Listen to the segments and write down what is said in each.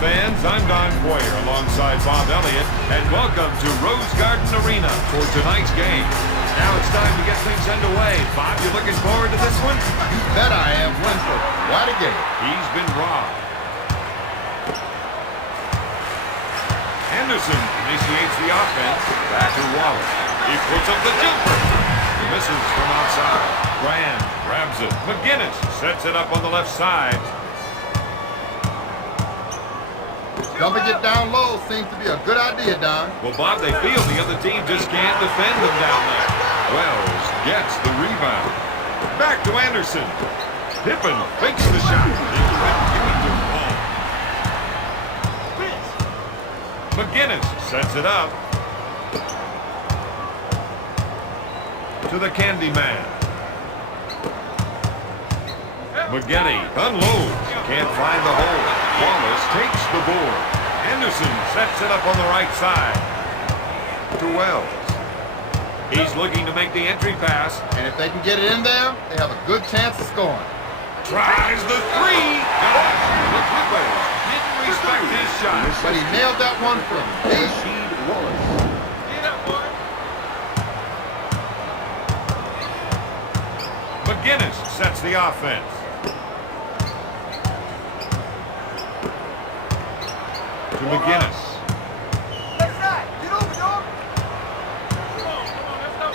fans, I'm Don Poyer alongside Bob Elliott, and welcome to Rose Garden Arena for tonight's game. Now it's time to get things underway. Bob, you looking forward to this one? You bet I am. Wentworth, what a game. He's been robbed. Anderson initiates the offense. Back to Wallace. He puts up the jumper. Misses from outside. Brand grabs it. McGinnis sets it up on the left side. Dumping it down low seems to be a good idea, Don. Well, Bob, they feel the other team just can't defend them down there. Wells gets the rebound. Back to Anderson. Pippen fakes the shot. He couldn't give it to him. McGinnis sets it up. To the Candy Man. McGinty unloads. Can't find the hole. Wallace takes the board. Anderson sets it up on the right side. To Wells. He's looking to make the entry pass. And if they can get it in there, they have a good chance of scoring. Tries the three. Got it. The Clippers didn't respect his shot. But he nailed that one from deep. Rasheed Wallace. McGinnis sets the offense. To McGinnis.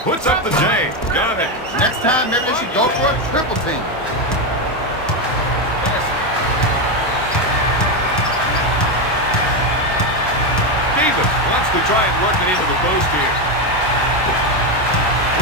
Puts up the J. Got it. Next time, maybe they should go for a triple team. Davis wants to try and work it into the post here.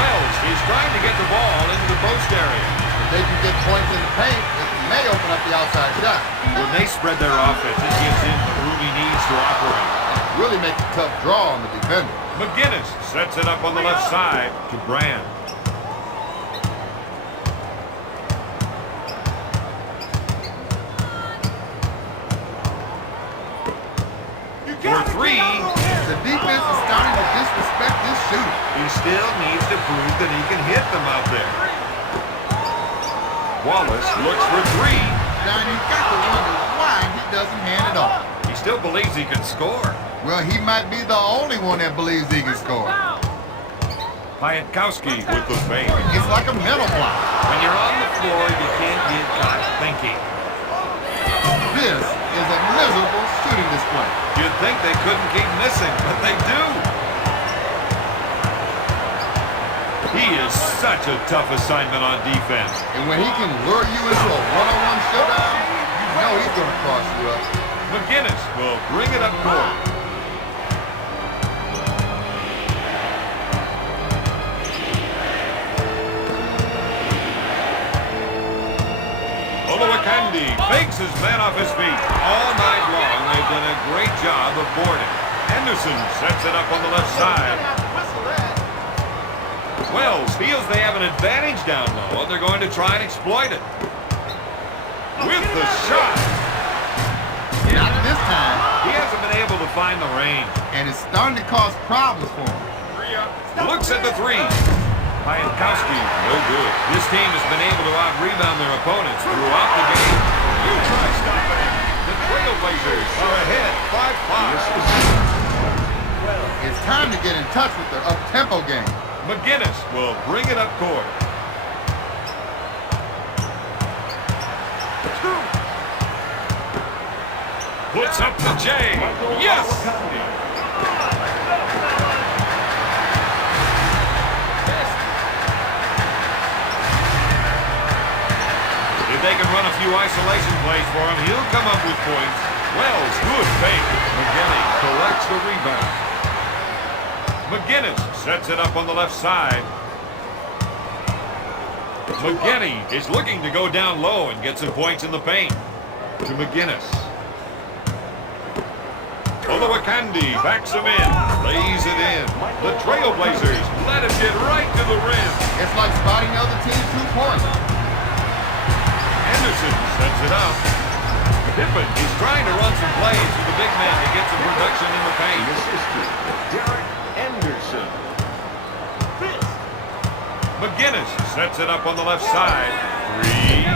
Wells is trying to get the ball into the post area. If they can get points in the paint, it may open up the outside shot. When they spread their offense, it gives him the room he needs to operate. It really makes a tough draw on the defender. McGinnis sets it up on the left side to Brand. For three. The defense is starting to disrespect this shooter. He still needs to prove that he can hit them out there. Wallace looks for three. Now you got to wonder why he doesn't hand it off. He still believes he can score. Well, he might be the only one that believes he can score. Piatkowski with the fake. It's like a mental block. When you're on the floor, you can't get caught thinking. This is a miserable shooting display. You'd think they couldn't keep missing, but they do. He is such a tough assignment on defense. And when he can lure you into a one-on-one showdown, you know he's going to cross you up. McGinnis will bring it up court. Olowokandi fakes his man off his feet. All night long, they've done a great job of boarding. Anderson sets it up on the left side. Wells feels they have an advantage down low, and they're going to try and exploit it. With the shot. Not this time. He hasn't been able to find the range. And it's starting to cause problems for him. Looks at the three. Piatkowski, no good. This team has been able to out-rebound their opponents throughout the game. You try stopping it. The Trailblazers are ahead, 5-5. It's time to get in touch with their up-tempo game. McGinnis will bring it up court. Puts up the J. Yes! If they can run a few isolation plays for him, he'll come up with points. Wells, good fake. McGinty collects the rebound. McGinnis sets it up on the left side. McGinty is looking to go down low and get some points in the paint. To McGinnis. Olowokandi backs him in, lays it in. The Trailblazers let him get right to the rim. It's like spotting the other team 2 points. Anderson sets it up. Pippen is trying to run some plays with the big man to get some production in the paint. Assistant Derek Anderson. McGinnis sets it up on the left side. Three.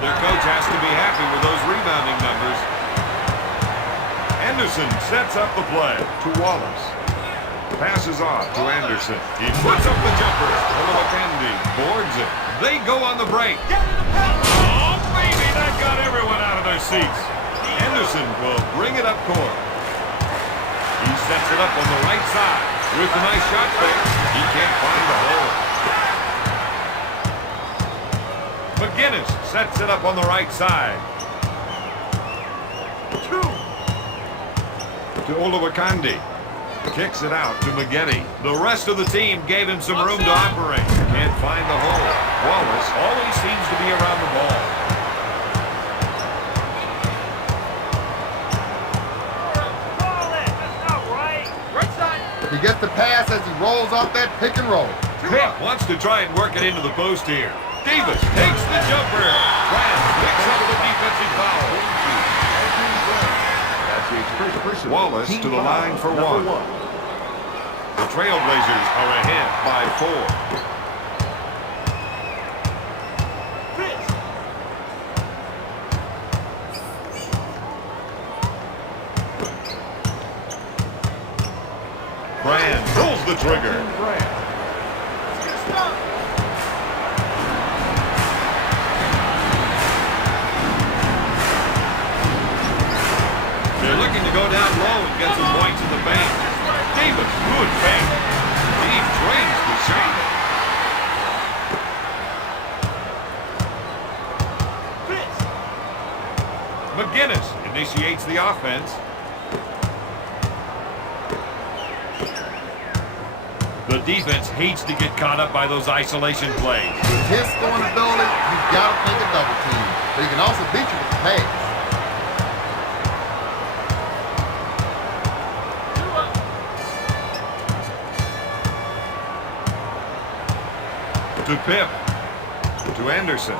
Their coach has to be happy with those rebounding numbers. Anderson sets up the play to Wallace. Passes off to Anderson. He puts up the jumper. Olowokandi boards it. They go on the break. Oh, baby, that got everyone out of their seats. Anderson will bring it up court. He sets it up on the right side. With a nice shot fake, he can't find the hole. McGinnis sets it up on the right side. To Olowokandi. Kicks it out to McGetty. The rest of the team gave him some room to operate. Can't find the hole. Wallace always seems to be around the ball. He gets the pass as he rolls off that pick and roll. Pip wants to try and work it into the post here. Davis takes the jumper. Grant picks up the defensive foul. Wallace to the line for one. The Trailblazers are ahead by 4. Brand pulls the trigger. They're looking to go down low and get some points in the paint. Davis, good fake. He drains the shot. McGinnis initiates the offense. The defense hates to get caught up by those isolation plays. With his scoring ability, you've got to think a double team. But he can also beat you with the pass. To Pip. To Anderson.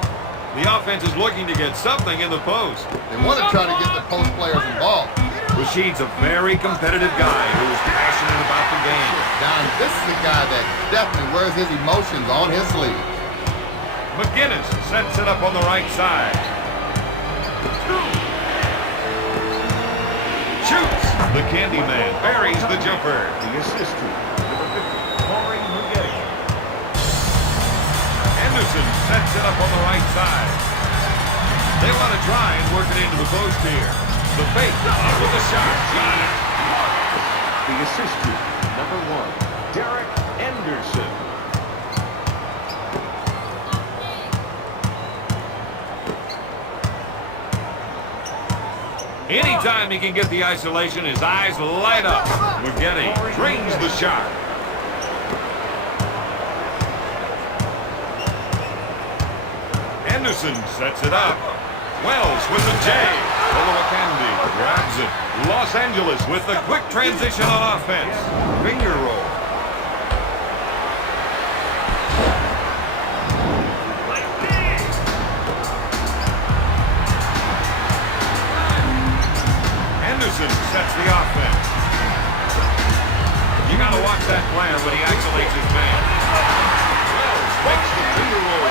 The offense is looking to get something in the post. They want to try to get the post players involved. Rashid's a very competitive guy who is passionate about the game. Don, this is a guy that definitely wears his emotions on his sleeve. McGinnis sets it up on the right side. Shoots. The Candyman buries the jumper. The assistant, number 50, Corey McGetty. Anderson sets it up on the right side. They want to try and work it into the post here. The fake up with a shot. Got it. The assistant, number 1, Derek Anderson. Anytime he can get the isolation, his eyes light up. McGetty drains the shot. Anderson sets it up. Wells with the J. Olowokandi grabs it. Los Angeles with the quick transition on offense. Finger roll. Anderson sets the offense. You gotta watch that player when he isolates his man. Wells makes the finger roll.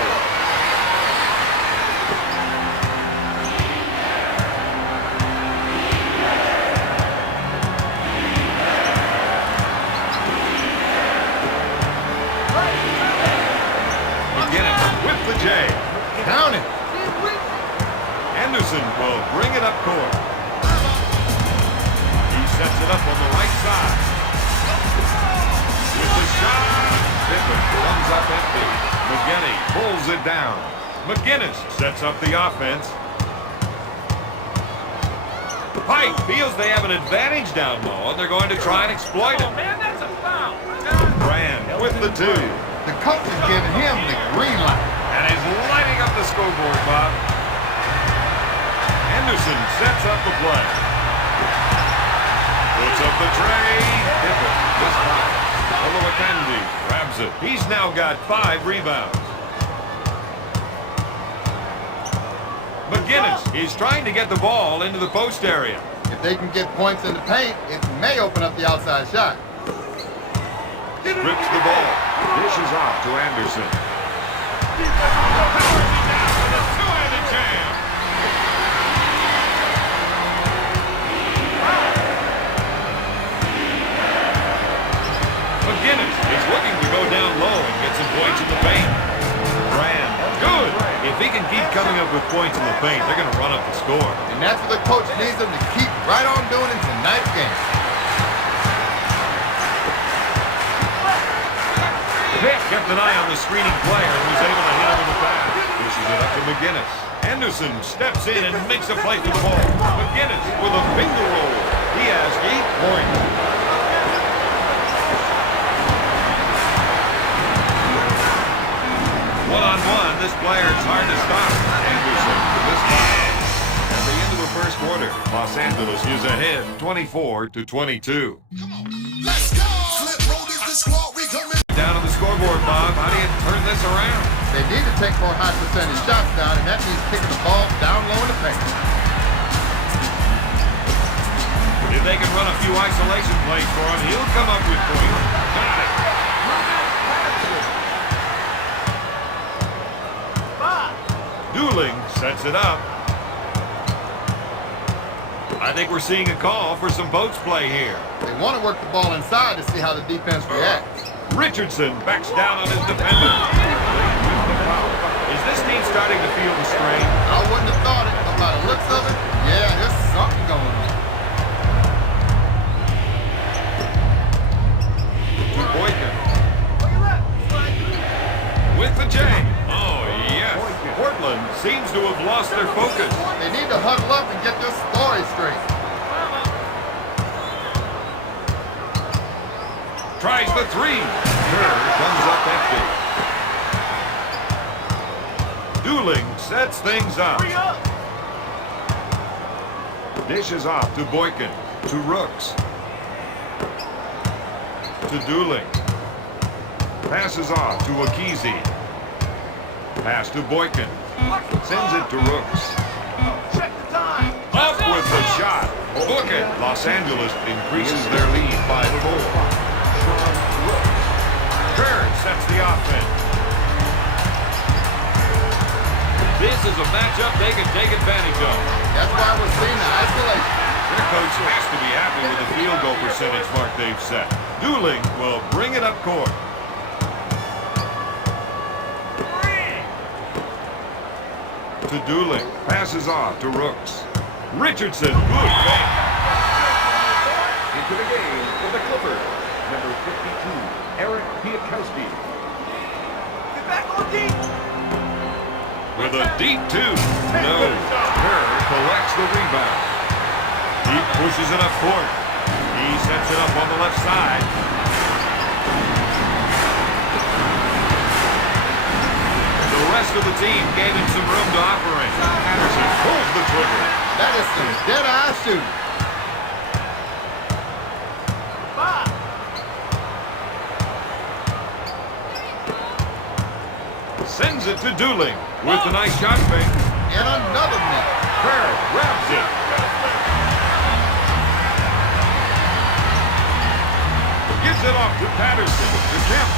The J. Count it. Anderson will bring it up court. He sets it up on the right side. With the shot. Pippen comes up empty. McGetty pulls it down. McGinnis sets up the offense. Pike feels they have an advantage down low, and they're going to try and exploit it. Man, that's a foul. Brand with the 2. The coach is giving him the green light. And he's lighting up the scoreboard, Bob. Anderson sets up the play. Puts up the tray. Pippen just fine. Olowokandi grabs it. He's now got 5 rebounds. McGinnis is trying to get the ball into the post area. If they can get points in the paint, it may open up the outside shot. Strips the ball. Dishes off to Anderson. Powers it down with a two-handed jam. He's looking to go down low and get some points in the paint. Brand, good. If he can keep coming up with points in the paint, they're going to run up the score. And that's what the coach needs them to keep right on doing in tonight's game. Pitt kept an eye on the screening player and was able to hit him in the pass. Pushes it up to McGinnis. Henderson steps in and makes a play for the ball. McGinnis with a finger roll. He has 8 points. One-on-one, this player is hard to stop. Anderson to this ball. At the end of the first quarter, Los Angeles is ahead 24-22. Let's go! Flip roll is the squad, we coming. Down on the scoreboard, Bob. How do you turn this around? They need to take more high percentage shots down, and that means kicking the ball down low in the paint. If they can run a few isolation plays for him, he'll come up with points. Got it. Dooling sets it up. I think we're seeing a call for some post play here. They want to work the ball inside to see how the defense reacts. Richardson backs down on his defender. Is this team starting to feel the strain? I wouldn't have thought it, but by the looks of it, yeah, there's something going on. To Boykin. With the J. Oh, yes. Portland seems to have lost their focus. They need to huddle up and get their story straight. Tries the 3. Kerr comes up empty. Dooling sets things up. Dishes off to Boykin. To Rooks. To Dooling. Passes off to Akizi. Pass to Boykin. Sends it to Rooks. Up with the shot. Book it. Los Angeles increases their lead by 4. Kerr sets the offense. This is a matchup they can take advantage of. That's why we're seeing the isolation. Their coach has to be happy with the field goal percentage mark they've set. Dooling will bring it up court. To Dooling. Passes off to Rooks. Richardson. Good fake. Into the game for the Clippers, number 52, Eric Piatkowski. Get back on deep. With a deep 2. No. Kerr collects the rebound. He pushes it up court. He sets it up on the left side. The rest of the team gave him some room to operate. Patterson pulls the trigger. That is some dead-eye shooting. Sends it to Dooling with a nice shot fake. And another net. Kerr grabs it. Gives it off to Patterson. To Kemp.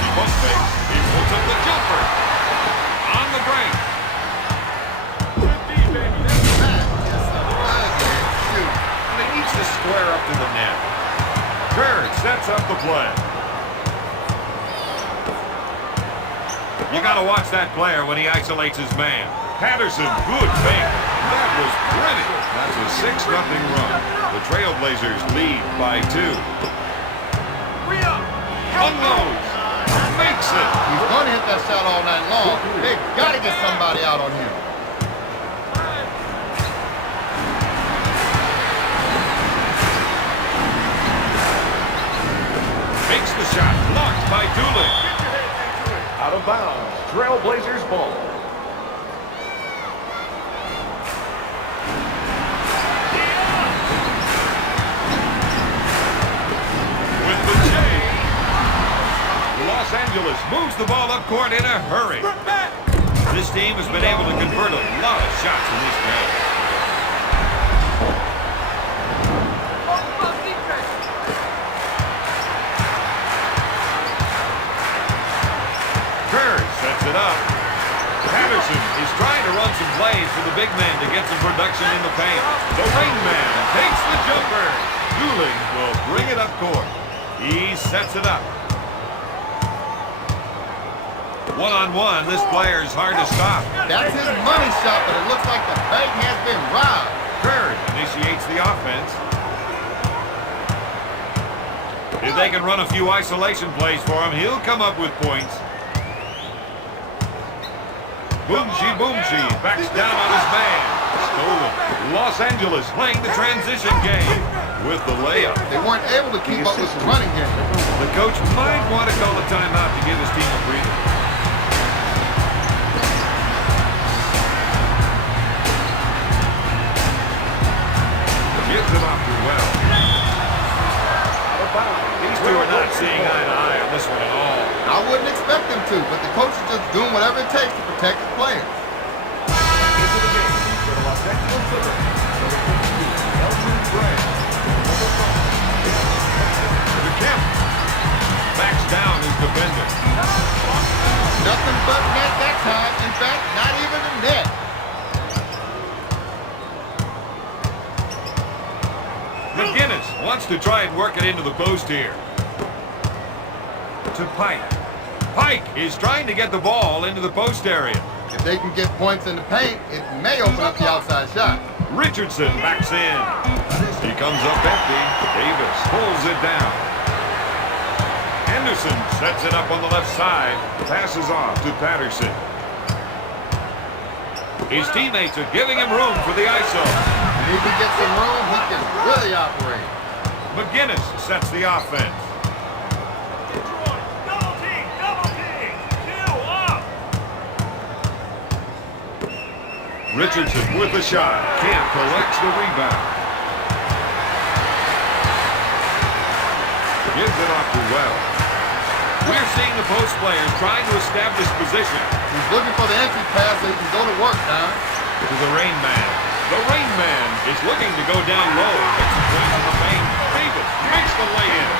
He bump fakes. He pulls up the jumper. On the break. That is some ugly shooting. And it needs to square up to the net. Kerr sets up the play. You got to watch that player when he isolates his man. Patterson, good fake. That was pretty. That's a 6-0 run. The Trailblazers lead by 2. Unloads. Makes it. He's going to hit that shot all night long. They've got to get somebody out on him. Makes the shot. Blocked by Dooling. Out of bounds, Trailblazers ball. With the J. Los Angeles moves the ball up court in a hurry. This team has been able to convert a lot of shots in this game. Kerr sets it up. Patterson is trying to run some plays for the big man to get some production in the paint. The Rain Man takes the jumper. Dooling will bring it up court. He sets it up. One-on-one, this player's hard to stop. That's his money shot, but it looks like the bank has been robbed. Curd initiates the offense. If they can run a few isolation plays for him, he'll come up with points. Boomsy backs down on his man. Stolen. Los Angeles playing the transition game with the layup. They weren't able to keep up with the running game. The coach might want to call a timeout to give his team a breather. Gives it off to Wells. These two are not seeing eye to eye on this one at all. I wouldn't expect them to, but the coach is just doing whatever it takes to protect his players. Into the game for the Los Angeles Clippers. Number 52, Elton Brand. Number 5. To Kemp. Backs down his defender. Nothing but net that time. In fact, not even a net. McGinnis wants to try and work it into the post here. To Pike. Pike is trying to get the ball into the post area. If they can get points in the paint, it may open up the outside shot. Richardson backs in. He comes up empty. Davis pulls it down. Henderson sets it up on the left side. Passes off to Patterson. His teammates are giving him room for the ISO. If he can get some room, he can really operate. McGinnis sets the offense. Double team, 2 up. Richardson with the shot. Camp collects the rebound. Gives it off to Wells. We're seeing the post players trying to establish position. He's looking for the entry pass so he can go to work, Don. To the Rain Man. The Rain Man is looking to go down low. Gets the points in the paint. Davis makes the lay-in.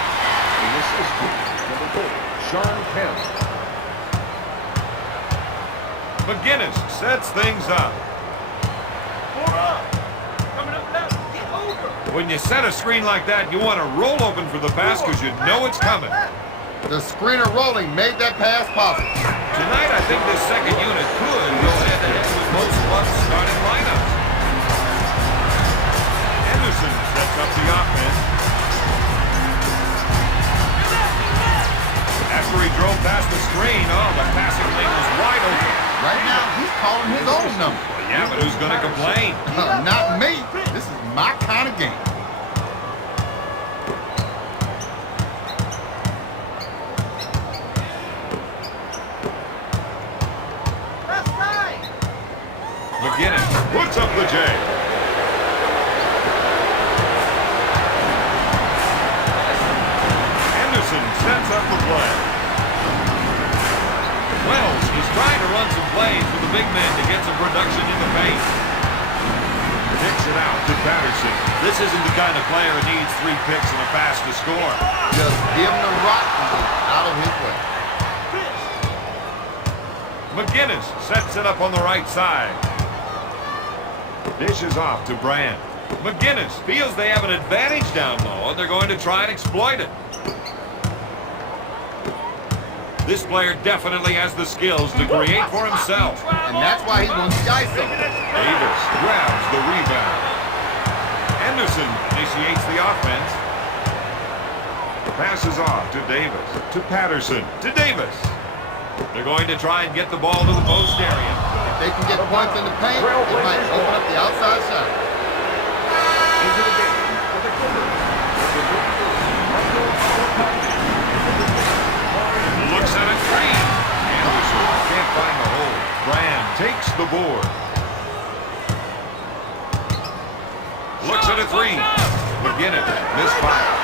The assistant, number 4, Sean Kemp. McGinnis sets things up. 4 up. Coming up now. Get over. When you set a screen like that, you want to roll open for the pass because you know it's coming. The screener rolling made that pass possible. Tonight, I think this second unit could go head-to-head with most clubs' starting lineups. Henderson sets up the offense. After he drove past the screen, the passing lane was wide open. Right now, he's calling his own number. Well, yeah, but who's going to complain? Not me. This is my kind of game. McGinnis puts up the J. Henderson sets up the play. Wells is trying to run some plays with the big man to get some production in the paint. Picks it out to Patterson. This isn't the kind of player who needs 3 picks and a pass to score. Just give him the rock and get out of his way. McGinnis sets it up on the right side. Dishes off to Brand. McGinnis feels they have an advantage down low, and they're going to try and exploit it. This player definitely has the skills to create for himself. And that's why he wants the ISO. Davis grabs the rebound. Henderson initiates the offense. Passes off to Davis. To Patterson. To Davis. They're going to try and get the ball to the post area. If they can get points in the paint, it might open up the outside shot. Into the game for the Clippers. Looks at a 3. Anderson can't find the hole. Brand takes the board. Looks at a 3. McGinnis misfire.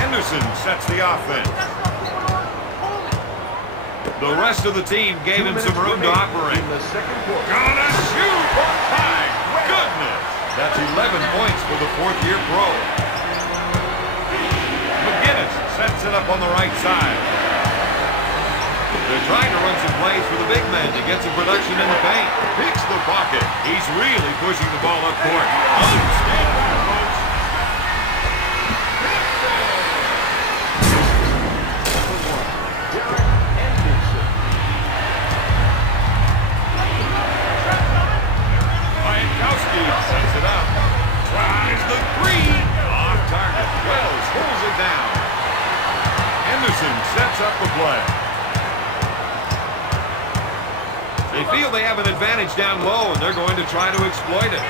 Henderson sets the offense. The rest of the team gave him some room to operate. In the second quarter. Gonna shoot! My goodness! That's 11 points for the 4th-year pro. McGinnis sets it up on the right side. They're trying to run some plays for the big man to get some production in the paint. Picks the pocket. He's really pushing the ball up court. Outstanding, folks. Henderson sets up the play. They feel they have an advantage down low, and they're going to try to exploit it.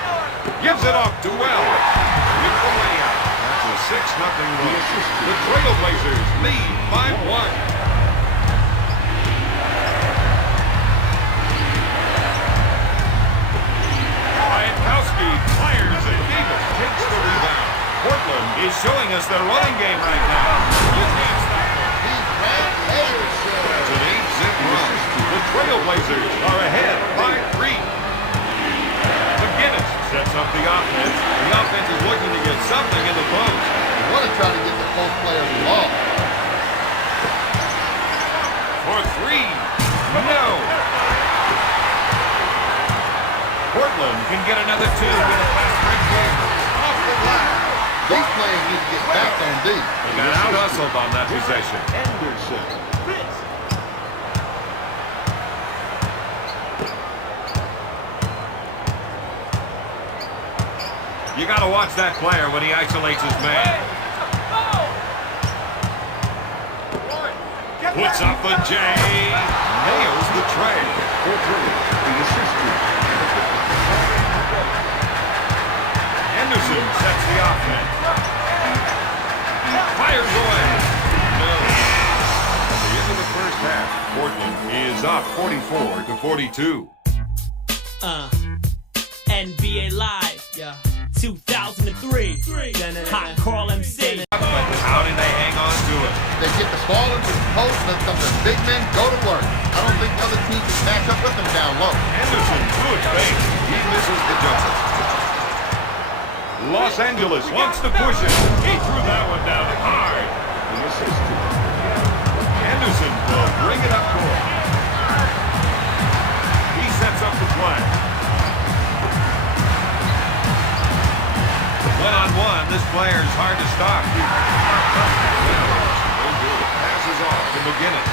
Gives it off to Wells. With the layout. That's a 6-0 run. The Trailblazers lead 5-1. Wiatkowski fires it. Davis takes the rebound. Portland is showing us their running game right now. You can't stop them. That's an 8-zip run. The Trailblazers are ahead by 3. McGinnis sets up the offense. The offense is looking to get something in the post. You want to try to get the post players involved. For 3. No. Portland can get another 2 with a fast break here. Off the glass. These players need to get back on D. They got out-hustled on that possession. Anderson. You got to watch that player when he isolates his man. Puts up the J. Nails the tray. The assistant. Henderson sets the offense. Fires away. No. At the end of the first half, Portland is up 44-42. NBA Live, 2003. Hot Carl MC. But how did they hang on to it? They get the ball into the post, let some of the big men go to work. I don't think other teams can match up with them down low. Henderson, good fake. He misses the jumper. Los Angeles wants to push it. He threw that one down hard. The assistant. Henderson will bring it up court. He sets up the play. One-on-one, this player is hard to stop. Passes off to McGinnis.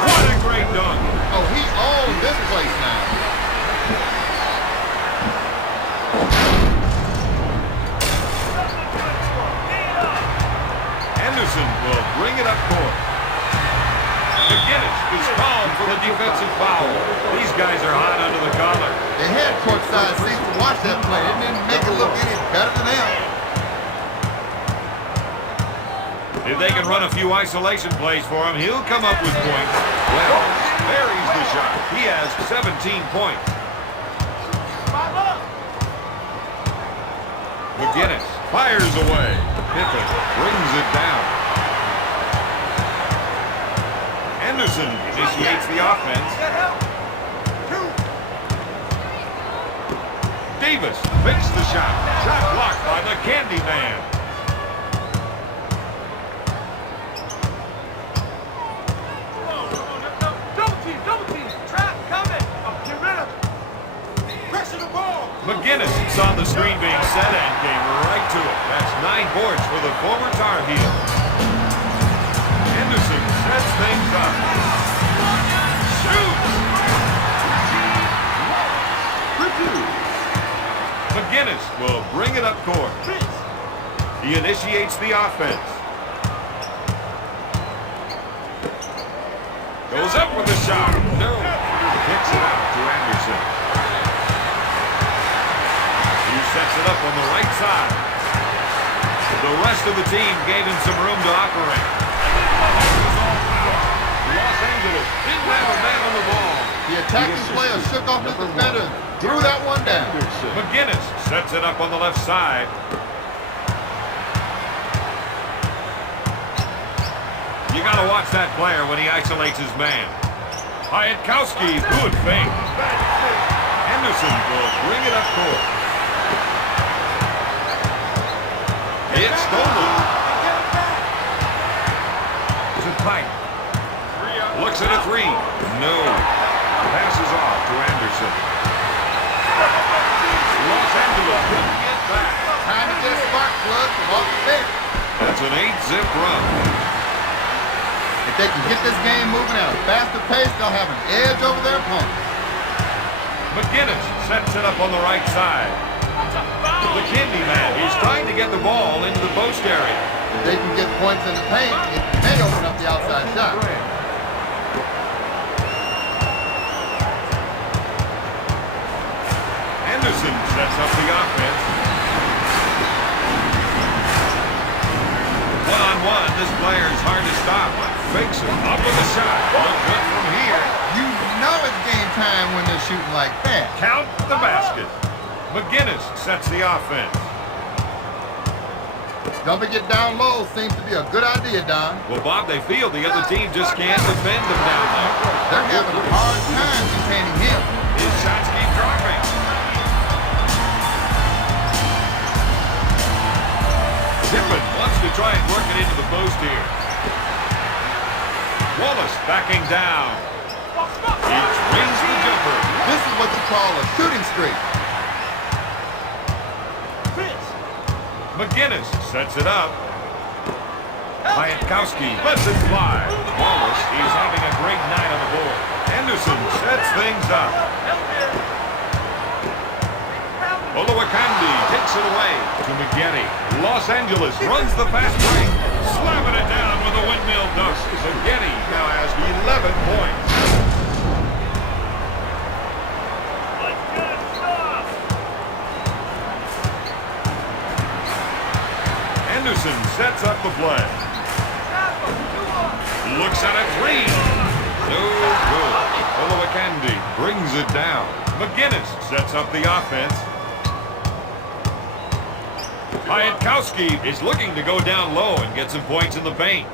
What a great dunk. Oh, he owns this place now. Henderson will bring it up court. McGinnis is called for the defensive foul. These guys are hot under the collar. They had courtside seats to watch that play. It didn't make it look any better than them. If they can run a few isolation plays for him, he'll come up with points. Wells buries the shot. He has 17 points. McGinnis fires away. Pippen brings it down. Henderson initiates the offense. Davis fakes the shot. Shot blocked by the Candy Man. McGinnis saw the screen being set and came right to it. That's 9 boards for the former Tar Heel. Henderson sets things up. Shoots! McGinnis will bring it up court. He initiates the offense. Goes up with a shot. No. Kicks it out to Anderson. He sets it up on the right side. The rest of the team gave him some room to operate. Los Angeles didn't have a man on the ball. The attacking player shook off his defender and threw that one down. McGinnis sets it up on the left side. You got to watch that player when he isolates his man. Wiatkowski, good fake. Henderson will bring it up court. It's stolen. To Pike. Looks at a 3. No. Passes off to Anderson. Los Angeles couldn't get back. Time to get a spark plug from off the bench. That's an 8-zip run. If they can get this game moving at a faster pace, they'll have an edge over their opponent. McGinnis sets it up on the right side. The Candy Man is trying to get the ball into the post area. they can get points in the paint, it may open up the outside shot. Anderson sets up the offense. One-on-one, this player's hard to stop. Fakes him up with a shot. No good from here. You know it's game time when they're shooting like that. Count the basket. McGinnis sets the offense. Dumping it down low seems to be a good idea, Don. Well, Bob, they feel the other team just can't defend them down there. They're having a hard time containing him. His shots keep dropping. Pippen wants to try and work it into the post here. Wallace backing down. He rings the jumper. This is what you call a shooting streak. McGinnis sets it up. Piatkowski lets it fly. Wallace is having a great night on the board. Anderson sets things up. Olowokandi takes it away to McGetty. Los Angeles runs the fast break. Slamming it down with a windmill dunk. McGetty now has 11 points. Anderson sets up the play. Looks at a three. No good. Olowokandi brings it down. McGinnis sets up the offense. Piatkowski is looking to go down low and get some points in the paint.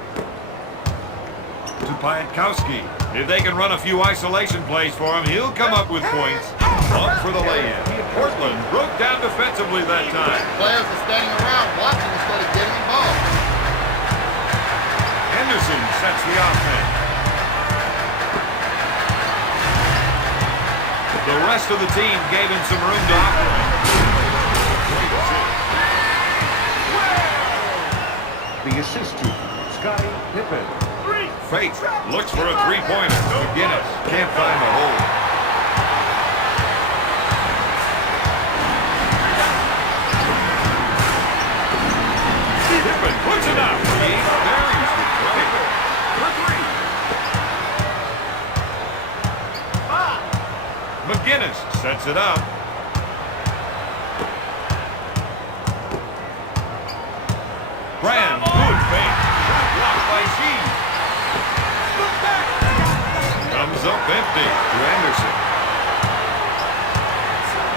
To Piatkowski. If they can run a few isolation plays for him, he'll come up with points. Up for the lay-in. Portland broke down defensively that time. Players are standing around watching instead of getting involved. Henderson sets the offense. The rest of the team gave him some room to operate. The assist to Scottie Pippen. Faith looks for a three-pointer. McGinnis can't find the hole. Pippen puts it up. He buries the tray. McGinnis sets it up. Brand, good fake. Shot blocked by Sheed. Comes up empty to Anderson.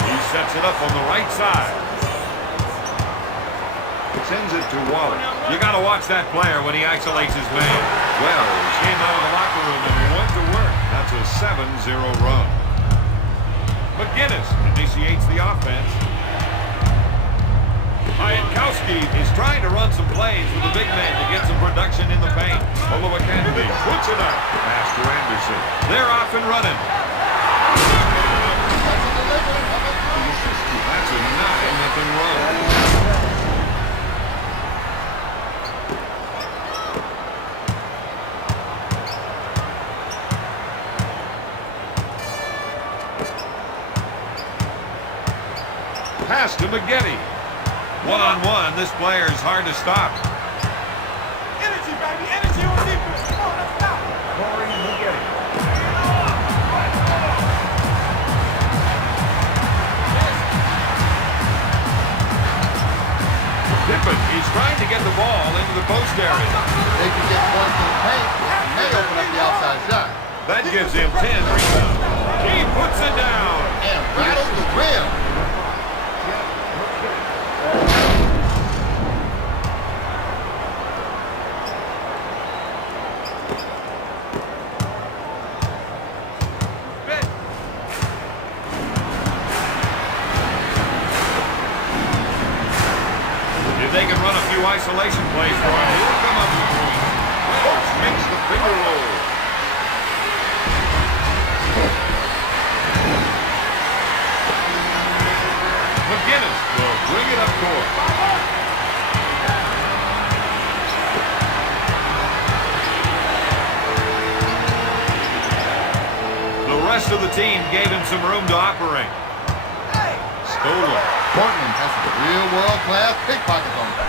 He sets it up on the right side. Sends it to Wallace. You got to watch that player when he isolates his man. Wells came out of the locker room and went to work. That's a 7-0 run. McGinnis initiates the offense. Piatkowski is trying to run some plays with the big man to get some production in the paint. Olowokandi puts it up. Pass to Anderson. They're off and running. That's a 9-0 run. Pass to McGetty. One-on-one, this player is hard to stop. Energy, baby, energy on defense. Come on, let's go. Corey McGetty. Pippen is trying to get the ball into the post area. They can get points in the paint, and may open up the outside shot. That gives him 10 rebounds. He puts it down. And rattles the rim. If they can run a few isolation plays for him, he'll come up with points. Wells makes the finger roll. McGinnis will bring it up court. The rest of the team gave him some room to operate. Stolen. Portland has some real world-class pickpockets on them.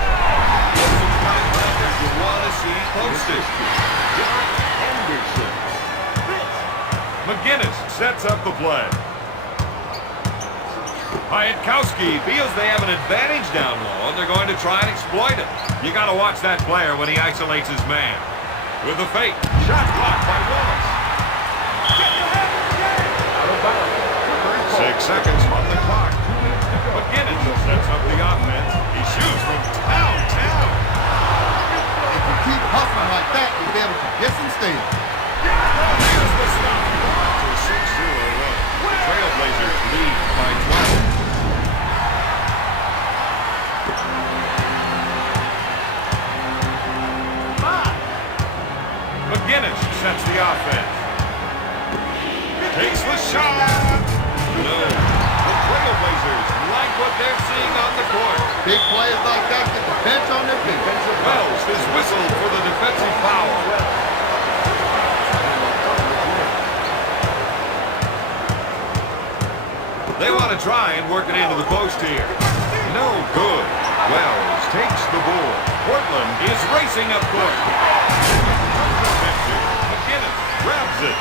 it. Anderson. McGinnis sets up the play. Piatkowski feels they have an advantage down low, and they're going to try and exploit it. You got to watch that player when he isolates his man. With a fake. Shot blocked by Wallace. Out of bounds. 6 seconds on the clock. McGinnis sets up the offense. He shoots from downtown. If you keep hustling like that, you'll be able to get some steals. Here's the stop. It's a 6-0 run. The Trailblazers lead by 12. McGinnis sets the offense. Takes the shot. No. The Trailblazers like what they're seeing on the court. Big players like that get the bench on their feet. Wells is whistled for the defensive foul. They want to try and work it into the post here. No good. Wells takes the board. Portland is racing up court. McGinnis grabs it.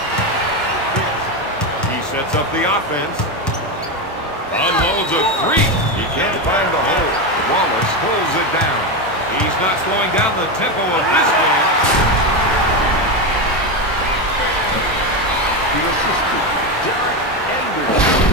He sets up the offense. Unloads a three. He can't find the hole. Wallace pulls it down. He's not slowing down the tempo of this game. The assistant, Derek Anderson.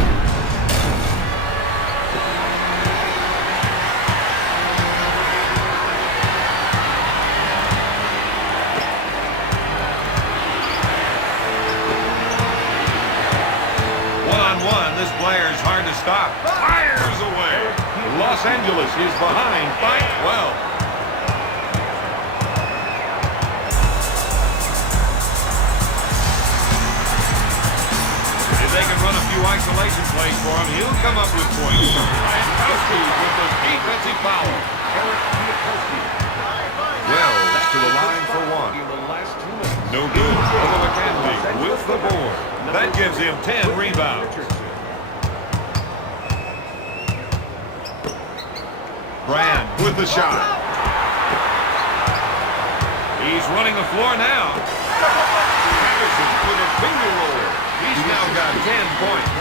One-on-one, this player is hard to stop. Fires away. Los Angeles is behind by 12. If they can run a few isolation plays for him, he'll come up with points. Piatkowski with the defensive foul. Eric Piatkowski. Wells to the line for one. In the last 2 minutes. No good. Although McCandy with the board. That gives him 10 rebounds. Brand with the shot. He's running the floor now. Patterson with a finger roll. He's now got 10 points.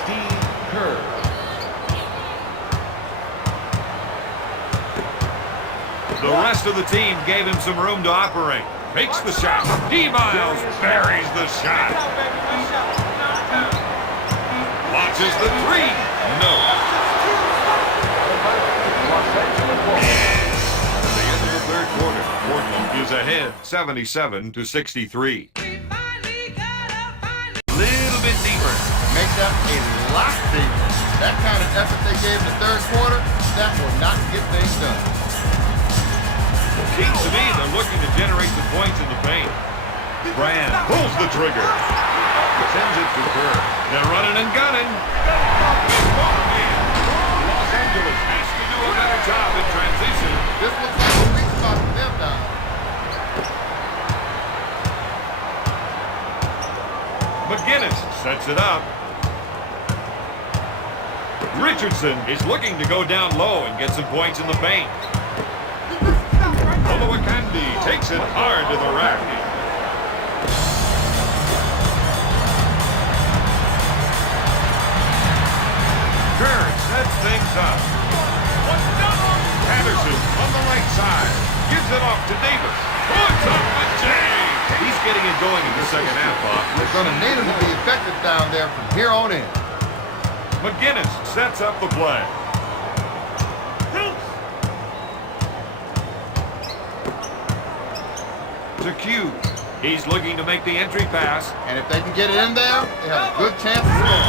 Steve Kerr. The rest of the team gave him some room to operate. Makes the shot. D. Miles buries the shot. Launches the three. No. At the end of the third quarter, Portland is ahead 77-63. Little bit deeper. Make that a lot deeper. That kind of effort they gave in the third quarter, that will not get things done. Seems to me they're looking to generate some points in the paint. Brand pulls the trigger. Sends it to Kerr. They're running and gunning. Los Angeles has to do a better job in transition. This looks like a weak spot for them now. McGinnis sets it up. Richardson is looking to go down low and get some points in the paint. Olowokandi takes it hard to the rack. Kerr sets things up. Patterson on the right side. Gives it off to Davis. Puts up the J. He's getting it going in the second half, Bob. They're going to need him to be effective down there from here on in. McGinnis sets up the play. To Q. He's looking to make the entry pass. And if they can get it in there, they have a good chance of scoring.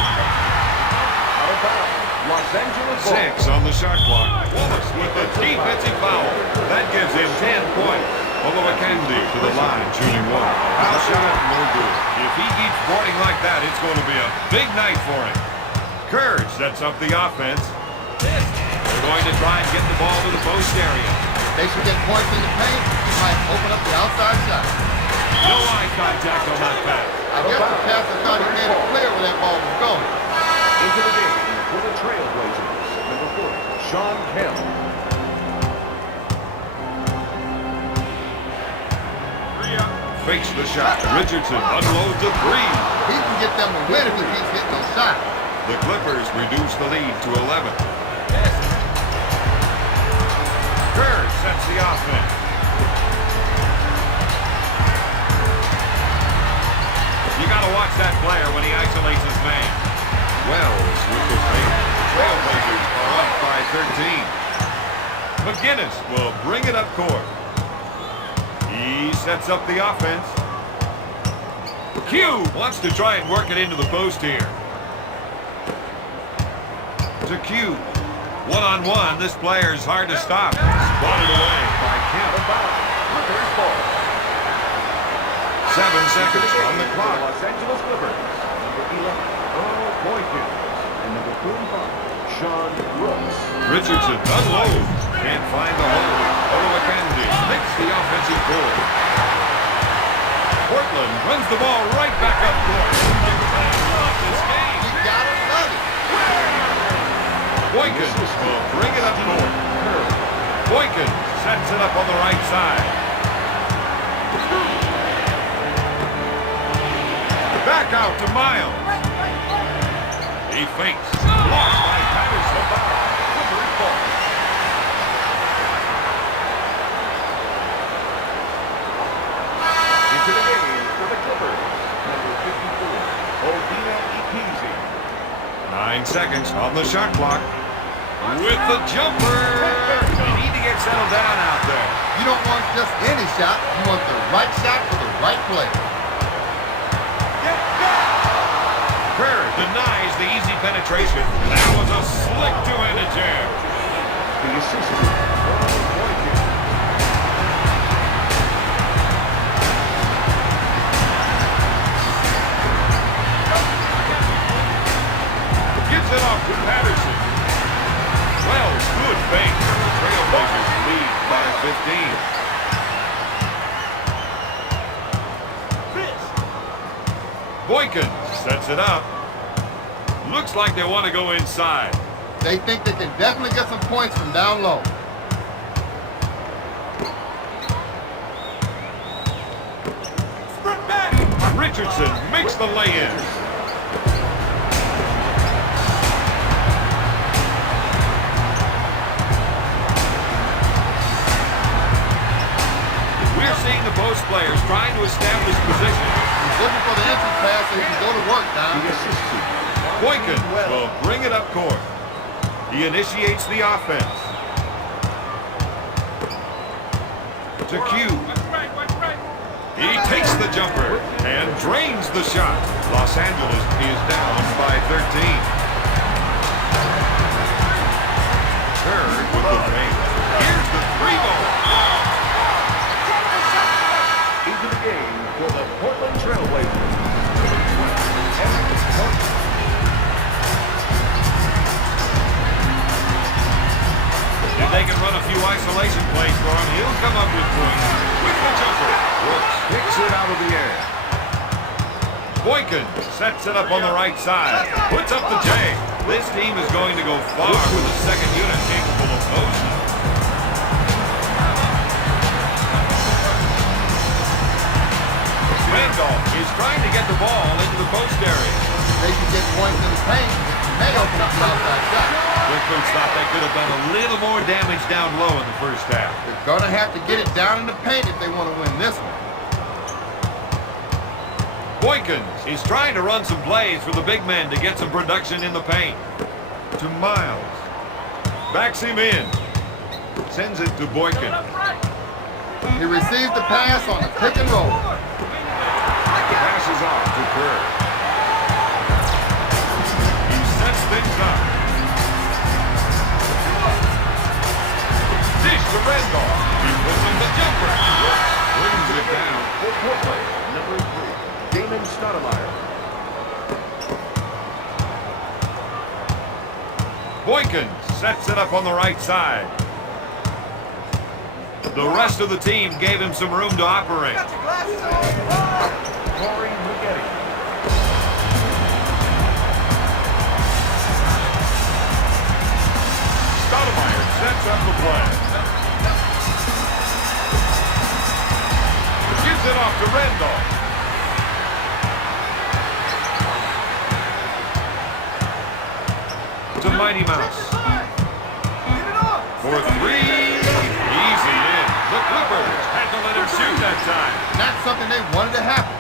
Out of bounds. Los Angeles Ball. 6 on the shot clock. Wallace with the defensive foul. That gives him 10 points. Olowokandi to the line, shooting one. Foul shot, no good. If he keeps boarding like that, it's going to be a big night for him. Kerr sets up the offense. They're going to try and get the ball to the post area. They should get points in the paint. He might open up the outside shot. No eye contact on that pass. I guess the passer thought he made it clear where that ball was going. into the game for the Trailblazers. Number 4, Sean Kemp. fakes the shot. Richardson unloads a three. He can get them to win if he keeps hitting those shots. The Clippers reduce the lead to 11. Kerr sets the offense. You got to watch that player when he isolates his man. Wells with the fake. Trailblazers are up by 13. McGinnis will bring it up court. He sets up the offense. Q wants to try and work it into the post here. To Q. One-on-one, this player's hard to stop. Spotted away by Kemp. Clippers ball. 7 seconds on the clock. Los Angeles Clippers. Number 11, Earl Boykins. And number 35, Sean Brooks. Richardson unloads. Can't find the hole. Odo McKenzie makes the offensive board. Portland runs the ball right back up court. Love this game. You gotta love it. Boykins will bring it up court. Boykins sets it up on the right side. Back out to Miles. He fakes. Blocked by Patterson. Clippers ball. Into the game for the Clippers. Number 54, Odina Ekezie. 9 seconds on the shot clock. With the jumper. You need to get settled down out there. You don't want just any shot. You want the right shot for the right play. Kerr denies the easy penetration. That was a slick two-handed jam. The assistant, Earl Boykins. Gives it off to Patterson. Wells, good fake. Trailblazers lead by 15. Boykins sets it up. Looks like they want to go inside. They think they can definitely get some points from down low. Richardson makes the lay-in. We're seeing the post players trying to establish position. He's looking for the entry pass so he can go to work now. The assistant, Boykins will bring it up court. He initiates the offense. To Q. He takes the jumper and drains the shot. Los Angeles is down by 13. Third with the paint. Here's the three ball. into the game for the Portland Trailblazers. Eric Portland. If they can run a few isolation plays for him, he'll come up with points. With the jumper, Brooks kicks it out of the air. Boykin sets it up on the right side. Puts up the J. This team is going to go far with a second unit capable of posting. Randolph is trying to get the ball into the post area. They can get points in the paint. They open up the outside shot. Quickly thought they could have done a little more damage down low in the first half. They're going to have to get it down in the paint if they want to win this one. Boykins is trying to run some plays for the big men to get some production in the paint. To Miles. Backs him in. Sends it to Boykin. He receives the pass on a pick and roll. Passes off to Kerr. He sets things up. Dish to Randolph. He puts in the jumper. Brings it down. For Portland, number 3, Damon Stoudemire. Boykin sets it up on the right side. The rest of the team gave him some room to operate. Corey Maggette. Stoudemire sets up the play. Gives it off to to Randolph. To Mighty Mouse. For three. Easy in. The Clippers had to let him shoot that time. Not something they wanted to happen.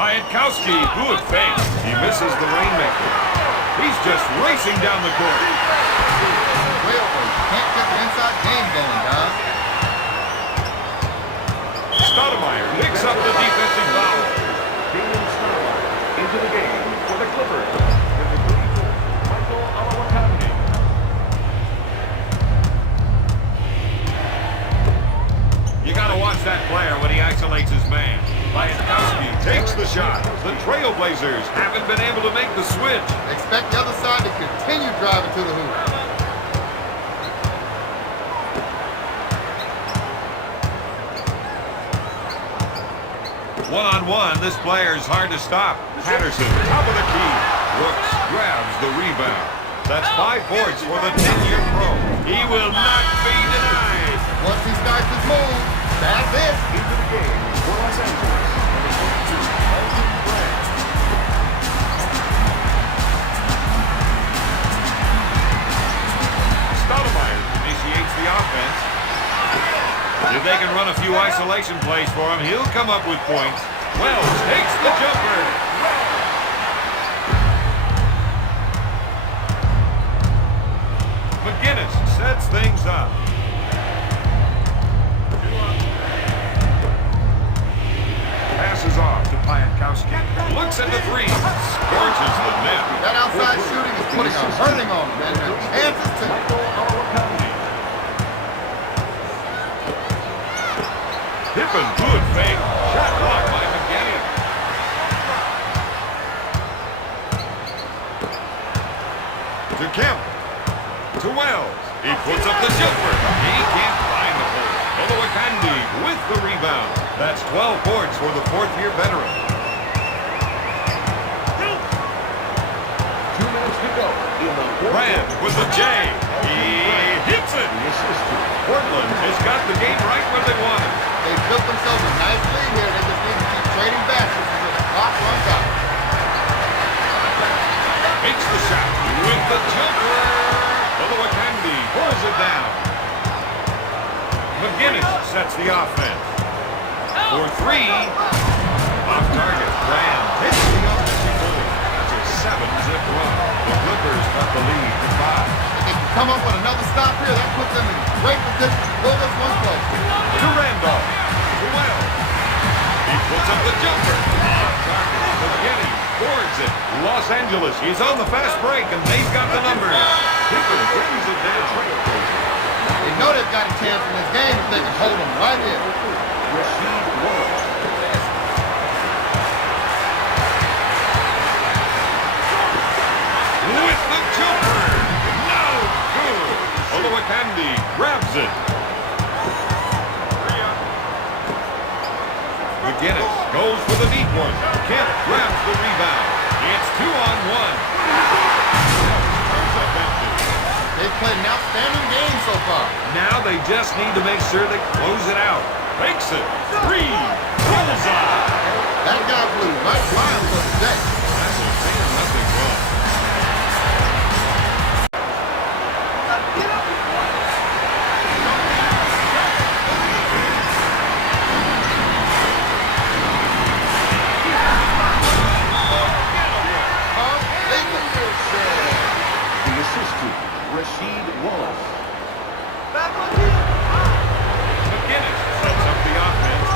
Piatkowski, good fake. He misses the rainmaker. He's just racing down the court. Trailblazers can't get the inside game going, guys. Stoudemire picks up the defensive foul. Kalen Stoudemire into the game for the Clippers. Number 34, Michael Olowokandi. You gotta watch that player when he isolates his man. Piatkowski takes the shot. The Trailblazers haven't been able to make the switch. Expect the other side to continue driving to the hoop. One-on-one, this player's hard to stop. Patterson, top of the key. Brooks grabs the rebound. That's 5 points for the 10-year pro. He will not be denied. Once he starts his move, that's it. Into the game for Los Angeles. Number 22, Elton Brand. Stoudemire initiates the offense. If they can run a few isolation plays for him, he'll come up with points. Wells takes the jumper. McGinnis sets things up. Passes off to Piatkowski. Looks at the three. Scorches the net. That outside shooting is putting a hurting on him, and the chances to... Michael Olowokandi. Pippen, good fake. Shot blocked by McGinnis. To Kemp. To Wells. He puts up the jumper. He can't find the hole. Olowokandi with the rebound. That's 12 points for the 4th-year veteran. 2 minutes to go in the fourth Brand quarter. with the J. He hits it. The assist to Portland has got the game right where they want it. They built themselves a nice lead here. They just need to keep trading baskets until the clock runs out. Makes the shot with the jumper. Olowokandi pulls it down. McGinnis sets the offense. For three. Off target. Brand hits the offensive board. That's a 7-zip run. The Clippers got the lead to 5. If they can come up with another stop here, that puts them in great position to pull this one close. To Randolph. To Wells. He puts up the jumper. Off target. McGinnis boards it. Los Angeles is on the fast break, and they've got the numbers. Pippen brings it down. They know they've got a chance in this game if they can hold them right here. Rasheed Wallace. With the jumper. No good. Olowokandi grabs it. McGinnis goes for the deep one. Kemp grabs the rebound. It's 2-on-1. Turns up empty. They've played an outstanding game so far. Now they just need to make sure they close it out. Makes it. 3. Bullseye. That guy blew right by him for the day. That's a saying nothing wrong. The assist to Rasheed Wallace. McGinnis sets up the offense.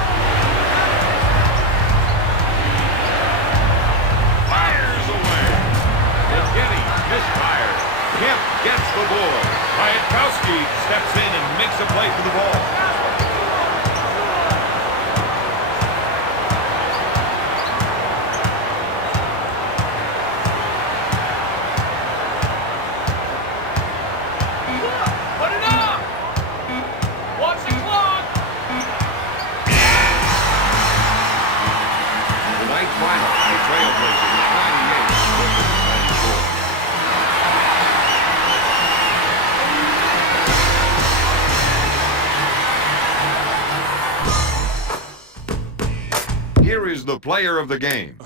Here is the player of the game.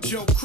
Joe Chris.